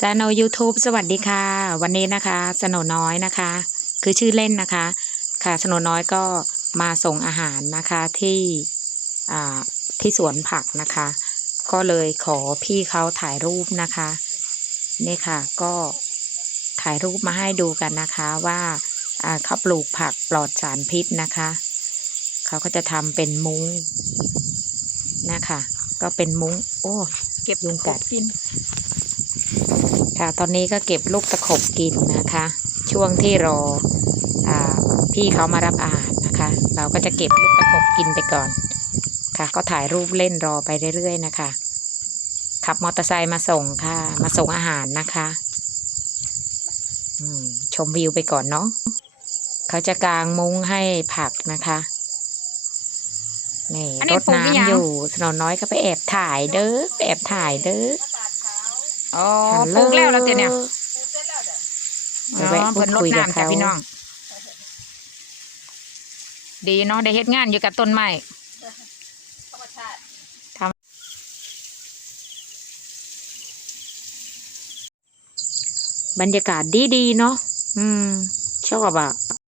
สโน YouTube สวัสดีค่ะ วันนี้นะคะสโนน้อยนะคะ คือชื่อเล่นนะคะ ค่ะสโนน้อยก็มาส่งอาหารนะคะที่อ่าที่สวนผักนะคะ ก็เลยขอพี่เขาถ่ายรูปนะคะนี่ค่ะก็ถ่ายรูปมาให้ดูกันนะคะว่าอ่าเขาปลูกผักปลอดสารพิษนะคะเขาก็จะทำเป็นมุ้งนะคะ ก็เป็นมุ้ง โอ้ เก็บยุงกัดกิน ค่ะ ตอนนี้ก็เก็บลูกตะขบกินนะคะ ช่วงที่รออาพี่เขามารับอาหารนะคะ เราก็จะเก็บลูกตะขบกินไปก่อนค่ะ ก็ถ่ายรูปเล่นรอไปเรื่อยๆนะคะ ขับมอเตอร์ไซค์มาส่งค่ะ มาส่งอาหารนะคะอืมชมวิวไปก่อนเนาะเขาจะกางมุ้งให้ผักนะคะนี่อันนี้รดปลูกหรือยังน้ำอยู่สนอนน้อยก็ไปแอบถ่ายเด้อไปแอบถ่ายเด้อ อ๋อฮัปลูกแล้วแล้วเจ้เนี่ยเดี๋ยวแวะอ๋อพูเพิ่ดนรดคุยกับน้ำจ้ะเขา พี่น้อง ดีเนาะได้เฮ็ดงานอยู่กับต้นไม้บรรยากาศดีดีๆเนาะ อืม ชอบอะ